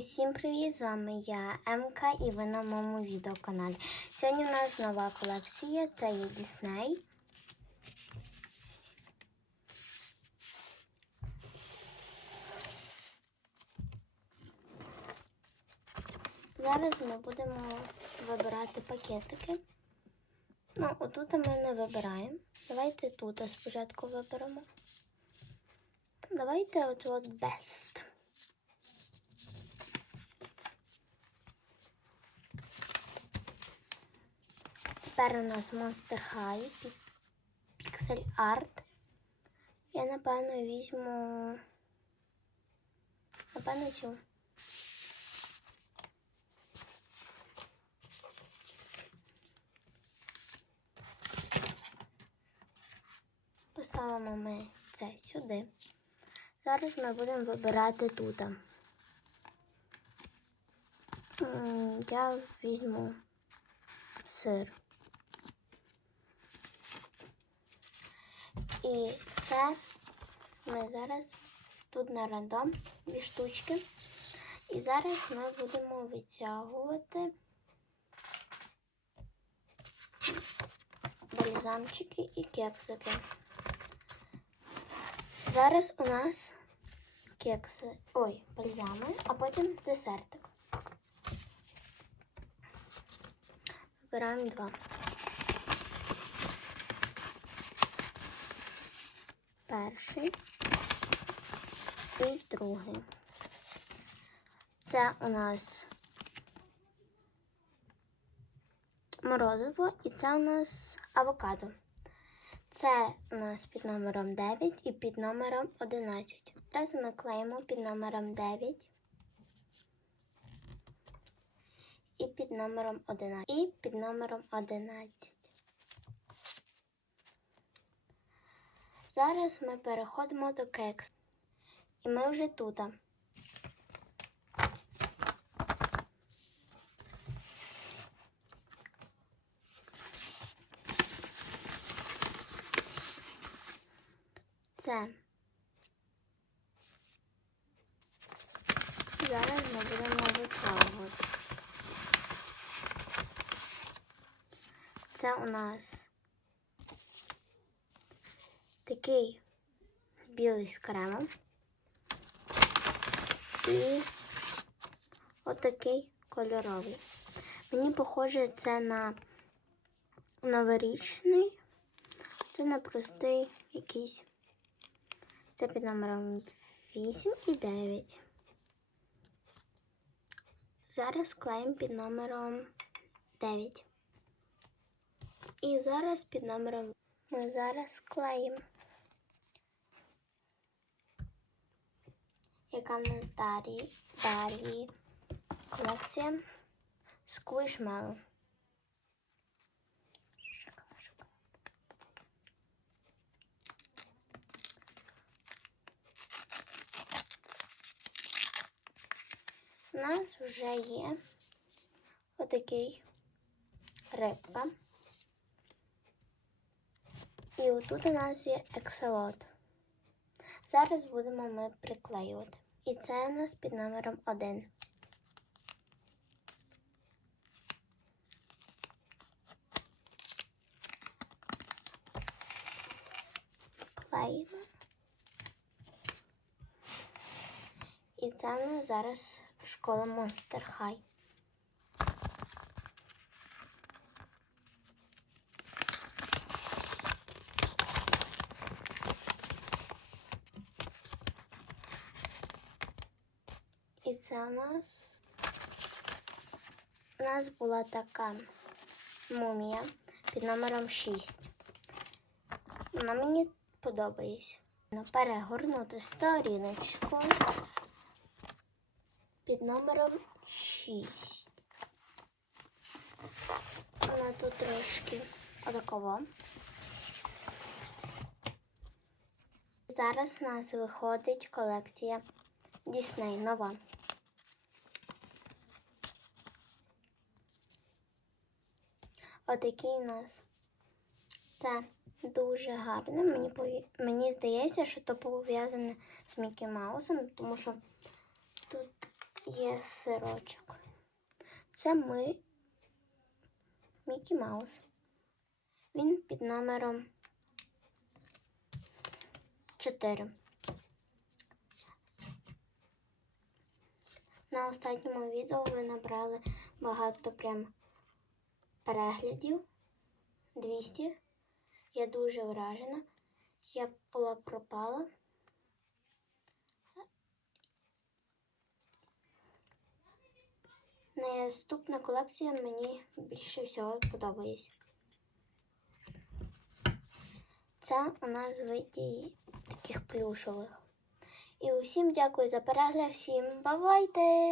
Усім привіт! З вами я Емка і ви на моєму відеоканалі. Сьогодні в нас нова колекція, це є Дісней. Зараз ми будемо вибирати пакетики. Ну, отут ми не вибираємо. Давайте тут спочатку виберемо. Давайте оце от Best. Тепер у нас Monster High, Pixel Art. Я напевно візьму. Напевно цю. Поставимо ми це сюди. Зараз ми будемо вибирати тут. Я візьму сир. І це ми зараз тут на рандом дві штучки. І зараз ми будемо витягувати бальзамчики і кексики. Зараз у нас кекси, ой, бальзами, а потім десертик. Вибираємо два. Перший і другий. Це у нас морозиво і це у нас авокадо. Це у нас під номером 9 і під номером 11. Зараз ми клеїмо під номером 9 і під номером 11. І під номером 11. Зараз ми переходимо до кекс. І ми вже тут. Це. Зараз ми будемо витягувати. Це у нас такий білий з кремом. І отакий кольоровий. Мені похоже це на новорічний, це на простий якийсь. Це під номером 8 і 9. Зараз клеїмо під номером 9. І зараз під номером ми зараз клеїмо. Яка в нас далі? Далі колекція Squishmallow. У нас вже є отакий рибка. І отут у нас є екселот. Зараз будемо ми приклеювати. І це у нас під номером 1. Клеїмо. І це у нас зараз школа Monster High. Це у нас у нас була така мумія під номером 6. Вона мені подобається. Ну, Перегорнути сторіночку під номером 6. Вона тут трошки отакова. Зараз у нас виходить колекція Дісней нова. Отакий у нас. Це дуже гарно. Мені пові- мені здається, що то пов'язане з Мікі Маусом, тому що тут є сирочок. Це ми Мікі Маус. Він під номером 4. На останньому відео ви набрали багато прям переглядів. 200. Я дуже вражена. Я була пропала. Наступна колекція мені більше всього подобається. Це у нас виді таких плюшових. І усім дякую за перегляд. Всім бувайте!